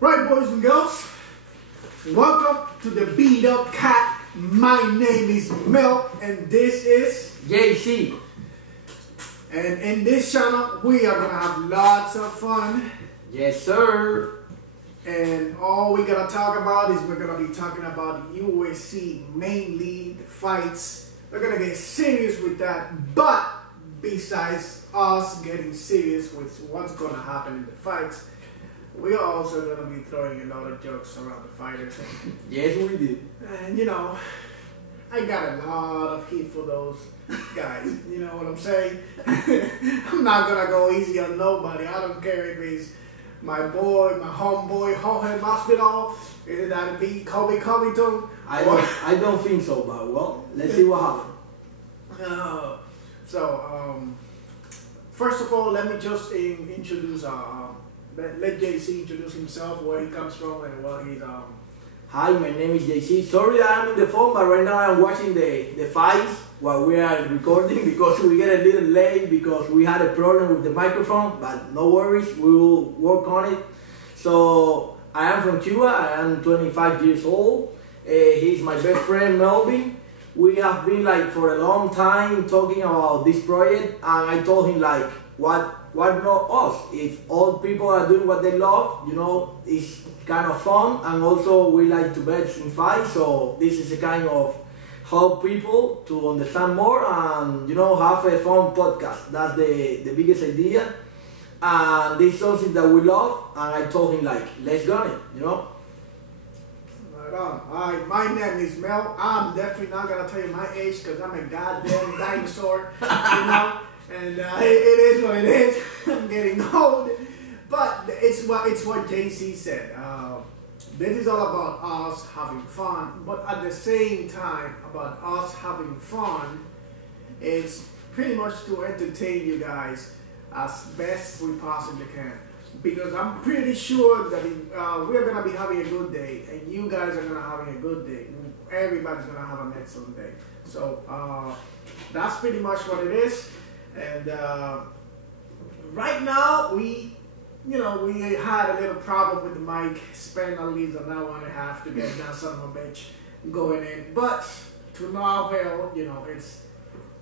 Right, boys and girls, welcome to the Beat Up Cat. My name is Mel, and this is JC. And in this channel, we are gonna have lots of fun. Yes, sir. And all we're gonna talk about is we're gonna be talking about UFC, mainly the fights. We're gonna get serious with that, but besides us getting serious with what's gonna happen in the fights, we are also gonna be throwing a lot of jokes around the fighters. Yes, we did. And you know, I got a lot of heat for those guys. You know what I'm saying? I'm not gonna go easy on nobody. I don't care if it's my boy, my homeboy, Jorge Masvidal, either that be Kobe Covington. I don't think so, but well, let's see what happens. First of all, let me just introduce. Let JC introduce himself, where he comes from, and what he's Hi, my name is JC. Sorry that I'm in the phone, but right now I'm watching the fights while we are recording because we get a little late because we had a problem with the microphone, but no worries, we will work on it. So I am from Cuba, I am 25 years old. He's my best friend, Melvin. We have been like for a long time talking about this project, and I told him like, why not us? If all people are doing what they love, you know, it's kind of fun, and also we like to bet in fights, so this is a kind of help people to understand more and, you know, have a fun podcast. That's the biggest idea, and this is something that we love, and I told him like, let's go it, you know. Right on. Alright, my name is Mel. I'm definitely not gonna tell you my age because I'm a goddamn dinosaur, you know. And it is what it is. I'm getting old, but it's what JC said. This is all about us having fun, but at the same time, about us having fun, it's pretty much to entertain you guys as best we possibly can. Because I'm pretty sure that we're gonna be having a good day, and you guys are gonna having a good day. Everybody's gonna have an excellent day. So that's pretty much what it is. And right now we had a little problem with the mic. Spent at least an hour and a half to get that son of a bitch going in, but to no avail. You know, it's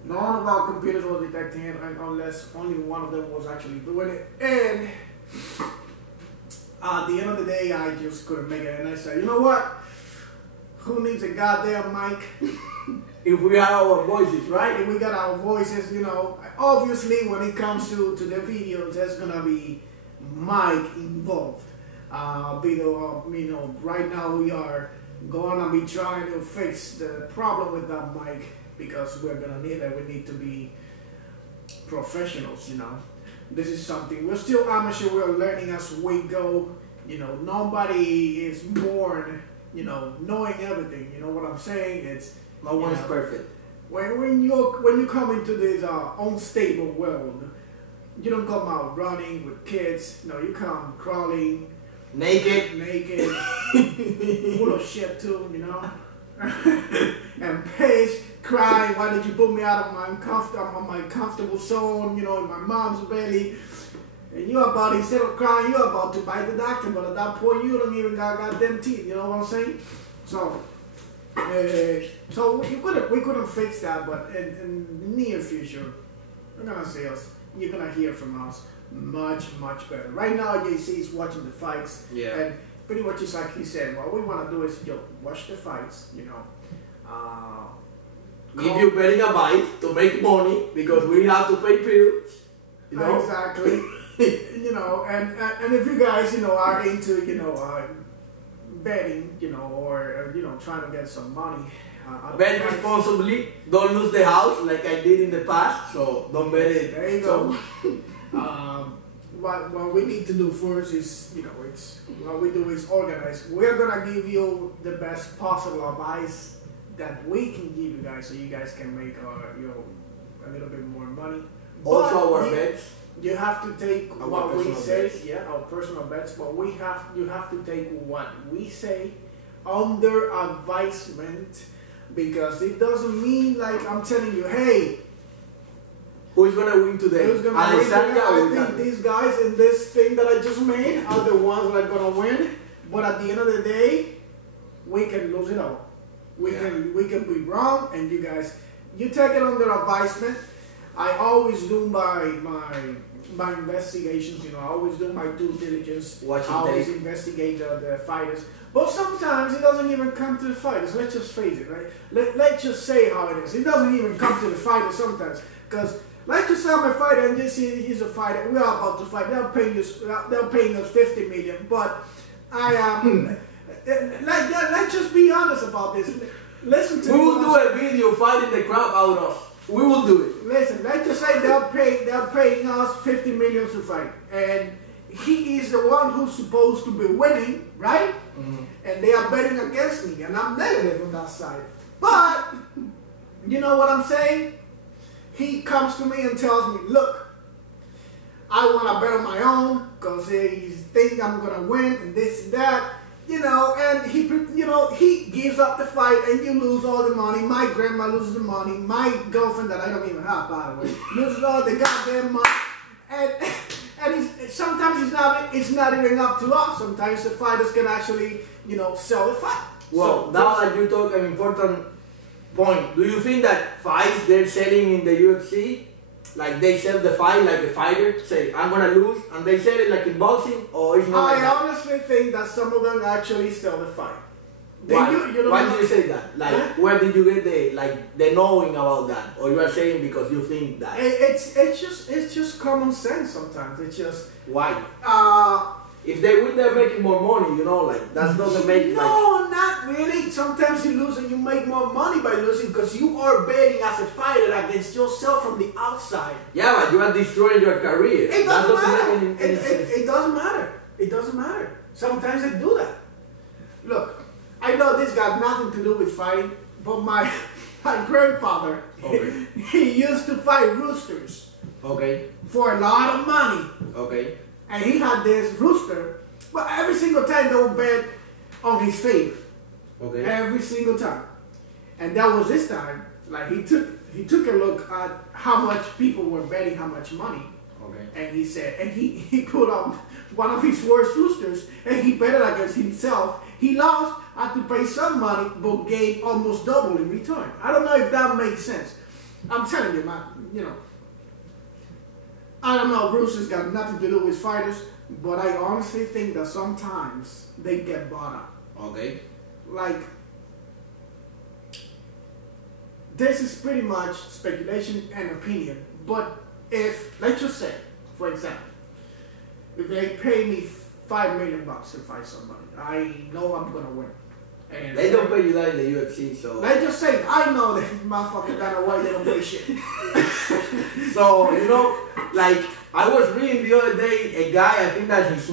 none of our computers were detecting it, unless only one of them was actually doing it. And at the end of the day, I just couldn't make it, and I said, you know what? Who needs a goddamn mic? If we have our voices, right? If we got our voices, you know, obviously when it comes to the videos, there's gonna be mic involved. You know, right now we are gonna be trying to fix the problem with that mic because we're gonna need it. We need to be professionals, you know. This is something, we're still amateur, we're learning as we go. You know, nobody is born, you know, knowing everything. You know what I'm saying? It's no one is perfect. When you come into this unstable world, you don't come out running with kids. No, you come crawling, naked, full of shit too, you know, and pissed, crying. Why did you put me out of my comfortable zone? You know, in my mom's belly. And you're about, instead of crying, you're about to bite the doctor. But at that point, you don't even got goddamn teeth. You know what I'm saying? So. So we couldn't fix that, but in the near future, you're gonna hear from us much better. Right now, JC is watching the fights, yeah, and pretty much just like he said, what we want to do is watch the fights, you know. Give you betting advice to make money because we have to pay bills, you know. Exactly. You know, and if you guys, you know, are into, you know, betting, you know, or you know, trying to get some money. Bet responsibly. Don't lose the house like I did in the past. So don't bet it. There you go. What we need to do first is, you know, what we do is organize. We're gonna give you the best possible advice that we can give you guys, so you guys can make you know, a little bit more money. Also, our bets. You have to take what we say, yeah, our personal bets, but you have to take what we say under advisement, because it doesn't mean like I'm telling you, hey, who's gonna win today? Who's gonna win today? I think these guys in this thing that I just made are the ones that are gonna win. But at the end of the day, we can lose it all. We can be wrong, and you guys, you take it under advisement. I always do my investigations. You know, I always do my due diligence. I always investigate the fighters. But sometimes it doesn't even come to the fighters. Let's just face it, right? Let's just say how it is. It doesn't even come to the fighters sometimes, because let's just say I'm a fighter and this he's a fighter. We are about to fight. They're paying us 50 million, but I am. Let's just be honest about this. Listen to me. We will do a video fighting the crap out of us. We will do it. Listen, let's just say they're paying us 50 million to fight, and he is the one who's supposed to be winning, right? Mm-hmm. And they are betting against me, and I'm negative on that side. But you know what I'm saying? He comes to me and tells me, "Look, I want to bet on my own because he thinks I'm gonna win and this and that." You know, and he gives up the fight, and you lose all the money. My grandma loses the money. My girlfriend, that I don't even have, by the way, loses all the goddamn money. And sometimes it's not even up to us. Sometimes the fighters can actually, sell the fight. Well, so, now that you talk an important point, do you think that fights they're selling in the UFC, like they sell the fight like the fighter say, I'm gonna lose, and they sell it like in boxing, or it's not? I honestly think that some of them actually sell the fight. Why? Why do you say that? Like, where did you get the knowing about that, or you are saying because you think that? It's just common sense sometimes. It's just why. If they win, they're making more money, like that doesn't make. No, not really. Sometimes you lose and you make more money by losing because you are betting as a fighter against yourself from the outside. Yeah, but you are destroying your career. It doesn't matter. It doesn't matter. It doesn't matter. Sometimes they do that. Look, I know this got nothing to do with fighting, but my grandfather, okay, he used to fight roosters. Okay. For a lot of money. Okay. And he had this rooster, but every single time they would bet on his favor. Okay. Every single time. And that was this time. Like he took a look at how much people were betting how much money. Okay. And he said, and he put up one of his worst roosters and he bet it against himself. He lost, had to pay some money, but gained almost double in return. I don't know if that makes sense. I'm telling you, man, I don't know, roosters got nothing to do with fighters, but I honestly think that sometimes they get bought up. Okay. Like, this is pretty much speculation and opinion, but if, let's just say, for example, if they pay me $5 million to fight somebody, I know I'm gonna win. And they don't pay you that in the UFC, so... They just say, I know that motherfucker Dana White, they don't pay shit. So, like, I was reading the other day, a guy, I think that his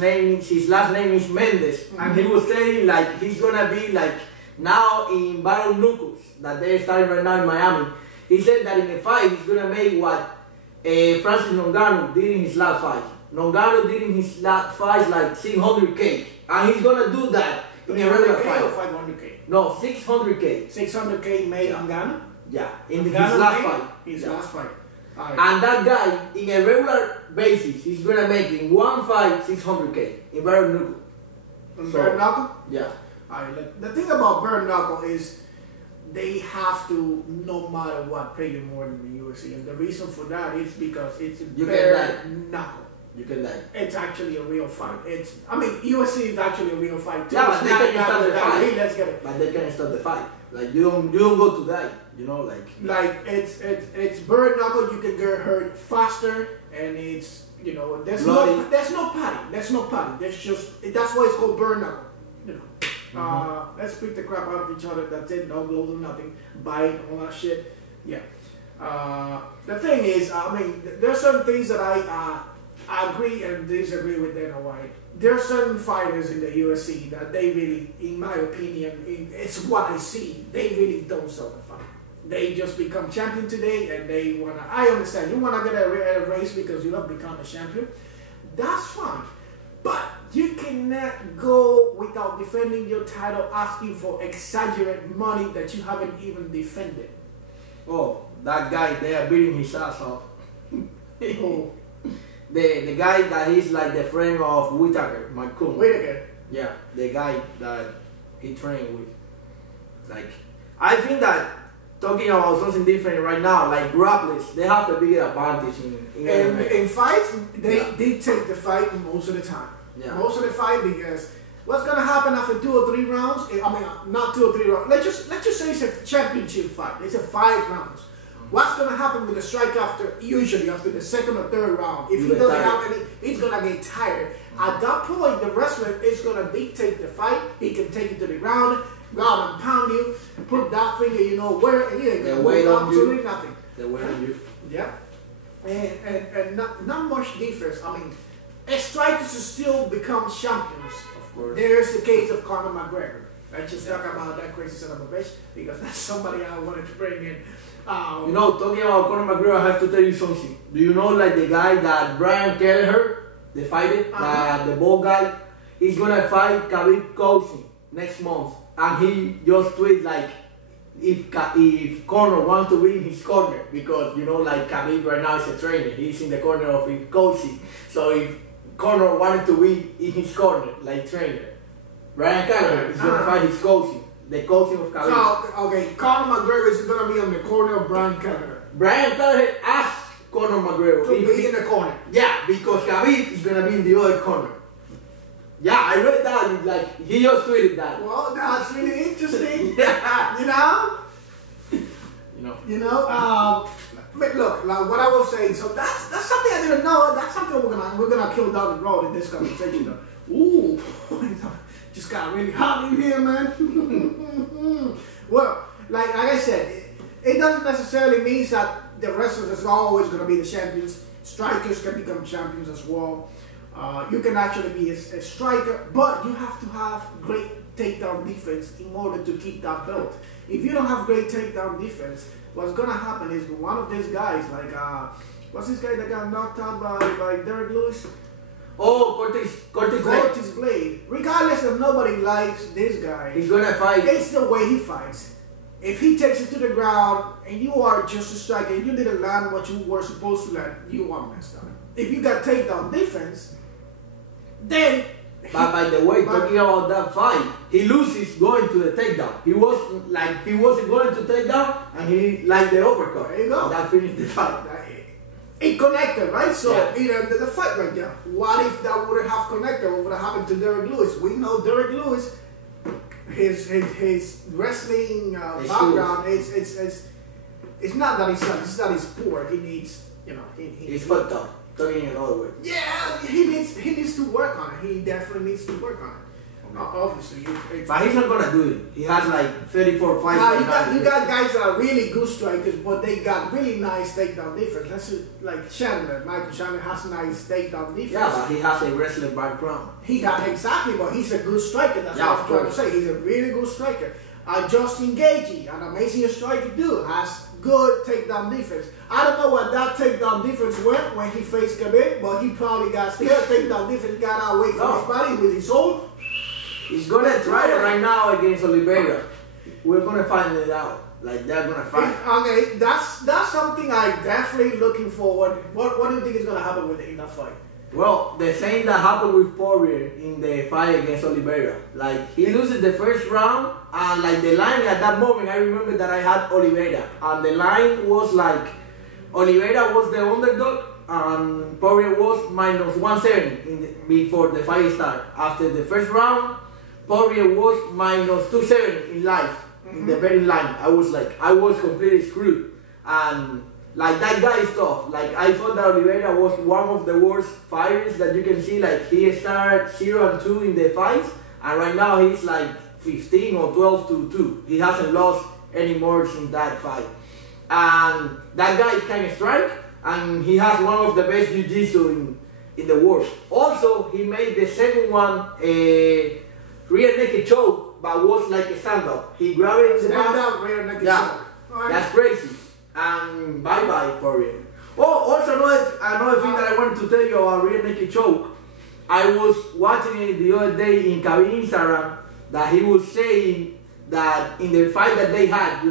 last name is Mendes, mm-hmm, and he was saying, like, he's gonna be, like, now in Battle Knuckles, that they're starting right now in Miami. He said that in a fight, he's gonna make what Francis Ngannou did in his last fight. Ngannou did in his last fight, like, 600K, and he's gonna do that. In a regular fight. Or 500K? No, 600K. 600K made Ngannou? Yeah, in his last fight. His last fight. Right. And that guy, in a regular basis, he's gonna make in one fight 600K in bare knuckle. Bare knuckle? Yeah. Alright, the thing about bare knuckle is they have to, no matter what, pay you more than the UFC. And the reason for that is because it's bare knuckle. You can die. It's actually a real fight. UFC is actually a real fight too. Yeah, but they can start the fight. Hey, let's get it. But they can start the fight. Like you don't go to die. Like it's bare knuckle. You can get hurt faster, and it's there's no padding. There's no padding. There's just that's why it's called bare knuckle. Mm-hmm. Let's beat the crap out of each other. That's it. No blows or nothing. Bite, all that shit. Yeah. The thing is, there's certain things that I agree and disagree with Dana White. There are certain fighters in the UFC that they really, in my opinion, it's what I see, they really don't sell the fight. They just become champion today and they want to, I understand, you want to get a race because you have become a champion. That's fine. But you cannot go without defending your title asking for exaggerated money that you haven't even defended. Oh, that guy, they are beating his ass off. Oh. The guy that is like the friend of Whitaker, Marcum. Whitaker. Yeah, the guy that he trained with. Like, I think that talking about something different right now, like grapplers, they have a bigger advantage in MMA. In fights, they take the fight most of the time. Yeah. Most of the fight, because what's gonna happen after 2 or 3 rounds? I mean, not 2 or 3 rounds. Let's just say it's a championship fight. It's a 5 rounds. What's gonna happen with the strike usually after the 2nd or 3rd round? If he doesn't have any, he's gonna get tired. At that point, the wrestler is gonna dictate the fight. He can take it to the ground and pound you, put that finger, you know where, and you ain't gonna do absolutely nothing. The weight on you. Yeah. And not much defense. I mean, strikers still become champions. Of course. There's the case of Conor McGregor. Let's just talk about that crazy son of a bitch, because that's somebody I wanted to bring in. You know, talking about Conor McGregor, I have to tell you something. Do you know, like, the guy that Brian Kelleher, the fighter, the bald guy, he's gonna fight Khabib Koussi next month, and he just tweet like, if Conor wants to be in his corner, because you know, like, Khabib right now is a trainer, he's in the corner of Koussi. So if Conor wanted to be in his corner, like trainer, Brian Kelleher is gonna fight his Koussi. The coaching of Khabib. So, okay, Conor McGregor is going to be on the corner of Brian Kelleher. Brian Kelleher asked Conor McGregor to be in the corner. Yeah, because Khabib is going to be in the other corner. Yeah, I read that, like, he just tweeted that. Well, that's really interesting. Yeah. You know, but look, like what I was saying, so that's something I didn't know. That's something we're gonna kill down the road in this conversation, though. Ooh. Just got really hot in here, man. Well, like I said, it doesn't necessarily mean that the wrestlers are always going to be the champions. Strikers can become champions as well. You can actually be a striker, but you have to have great takedown defense in order to keep that belt. If you don't have great takedown defense, what's going to happen is one of these guys, like, what's this guy that got knocked out by Derek Lewis? Oh, Curtis Blade. Regardless if nobody likes this guy, he's gonna fight. It's the way he fights. If he takes it to the ground and you are just a striker and you didn't land what you were supposed to land, you are messed up. If you got takedown defense, then. But by the way, talking about that fight, he loses going to the takedown. He wasn't going to takedown, and he like the uppercut. There you go. And that finished the fight. It connected, right? So, yeah. The fight right there. What if that wouldn't have connected? What would have happened to Derek Lewis? We know Derek Lewis, his wrestling background, it's not that he sucks, it's that he's poor. He needs, he's fucked up. Talking another way. Yeah, he needs to work on it. He definitely needs to work on it. Obviously, but he's not gonna do it. He has like 34 fights. You got guys that are really good strikers, but they got really nice takedown defense. That's like Chandler. Michael Chandler has nice takedown defense. Yeah, but he has a wrestling background. He got exactly, but he's a good striker. That's what I'm trying to say. He's a really good striker. Justin Gaethje, an amazing striker too, has good takedown defense. I don't know what that takedown defense went when he faced Khabib, but he probably got scared. Takedown defense got away from his body with his soul. He's gonna try it right now against Oliveira. We're gonna find it out. Like, they're gonna fight. Okay, that's something I definitely looking forward. What do you think is gonna happen in that fight? Well, the same that happened with Poirier in the fight against Oliveira. Like, he loses the first round, and like the line at that moment, I remember that I had Oliveira, and the line was like, Oliveira was the underdog, and Poirier was minus 170 before the fight started. After the first round, Poirier was minus 270 in life, in the very line. I was completely screwed. And like, that guy is tough. Like, I thought that Oliveira was one of the worst fighters that you can see. Like, he started 0-2 in the fights, and right now he's like 15 or 12-2. He hasn't lost anymore since that fight. And that guy can strike, and he has one of the best jiu-jitsu in the world. Also, he made the second one a rear naked choke, but was like a stand-up. He grabbed it in the back. Rear naked choke. Right. That's crazy. And bye-bye, Poirier. Oh, also another thing that I wanted to tell you about rear naked choke. I was watching it the other day in Khabib's Instagram, that he was saying that in the fight that they had,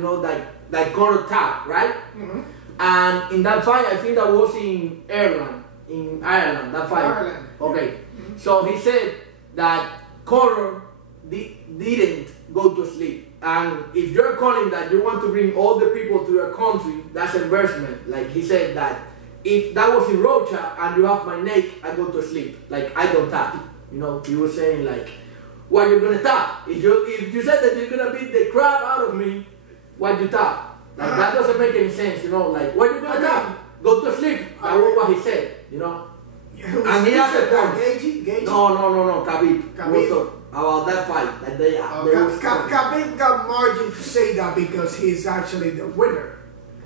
that Conor tap, right? Mm-hmm. And in that fight, I think that was in Ireland, that fight. Ireland. Okay. Mm-hmm. So he said that Conor didn't go to sleep. And if you're calling that you want to bring all the people to your country, that's embarrassment. Like he said that if that was in Rocha and you have my neck, I go to sleep. Like I don't tap. You know, he was saying like, why you gonna tap? If you said that you're gonna beat the crap out of me, why you tap? Like that doesn't make any sense, you know, like why you gonna tap? Go to sleep. That was what he said, you know. And he has a point. Gagey? No, Khabib. About that fight that they Khabib got margin to say that because he's actually the winner.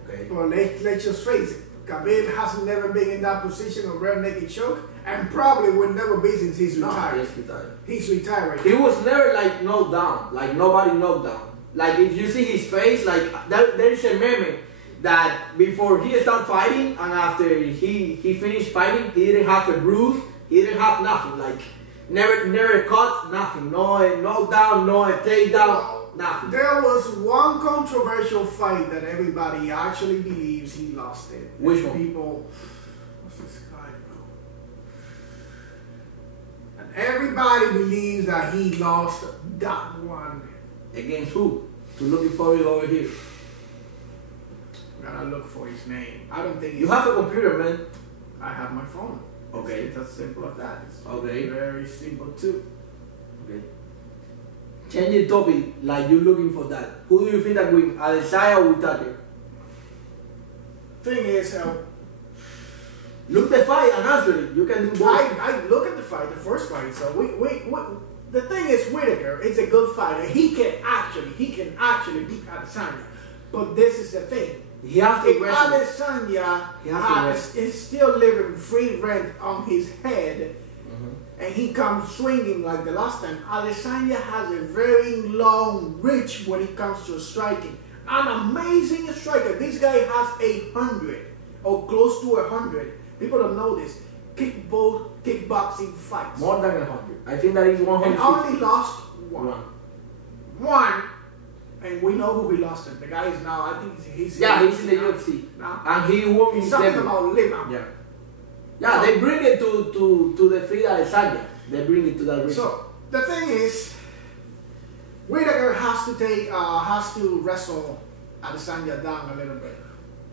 Okay. Well, let's just face it. Khabib has never been in that position of rear naked choke, and probably will never be since he's retired. He's retired. He's retired right He now. was never like knocked down. Like nobody knocked down. Like if you see his face, like there is a meme that before he started fighting and after he finished fighting, he didn't have a bruise. He didn't have nothing. Like never cut, nothing. No knockdown, no takedown, nothing. There was one controversial fight that everybody actually believes he lost it. Which one? People, what's this guy, bro? And everybody believes that he lost that one. Against who? To looking for it over here. I gotta look for his name. I don't think You have a computer, man. I have my phone. Okay. It's as simple as that. It's Okay. very simple too. Okay. Change the topic, like you're looking for that. Who do you think that win, Adesanya or Whittaker? Thing is, Look the fight and answer it. You can do both. I look at the fight, the first fight. So the thing is, Whittaker, it's a good fighter. He can actually beat Adesanya. But this is the thing. He has to If wrestle. Adesanya is still living free rent on his head, and he comes swinging like the last time, Adesanya has a very long reach when it comes to striking. An amazing striker. This guy has 100 or close to 100. People don't know this. Kickboxing fights. More than 100. I think that is 150. And only lost one. And we know who he lost to. The guy is now, I think he's in the UFC. Now. And he won He's his something debut. about Lima. Yeah, they bring it to defeat Adesanya. They bring it to that region. So the thing is, Whittaker has to wrestle Adesanya down a little bit.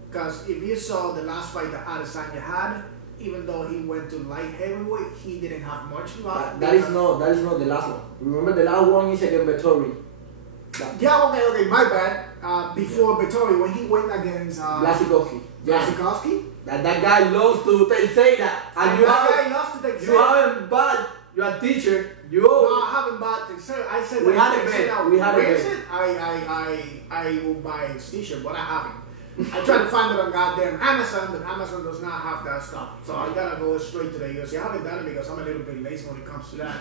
Because if you saw the last fight that Adesanya had, even though he went to light heavyweight, he didn't have much luck. That is not the last one. Remember the last one is against Vettori. Yeah, okay, my bad. Before Vettori, when he went against Blasikowski. Blasikowski? That guy lost to Teixeira. And you guy lost to Teixeira. You haven't bought your teacher. No, I haven't bought Teixeira. I said we had a bet. We had a bet. I will buy his t-shirt, but I haven't. I tried to find it on goddamn Amazon, but Amazon does not have that stuff. So I gotta go straight to the UFC. I haven't done it because I'm a little bit lazy when it comes to that.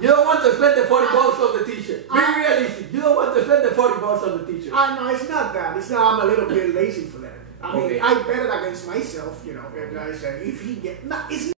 You don't want to spend the 40 bucks on the t-shirt. Be realistic. You don't want to spend the 40 bucks on the t-shirt. No, it's not that. It's not. I'm a little bit lazy for that. I mean, I bet it against myself, you know. And I said, if he get, no, it's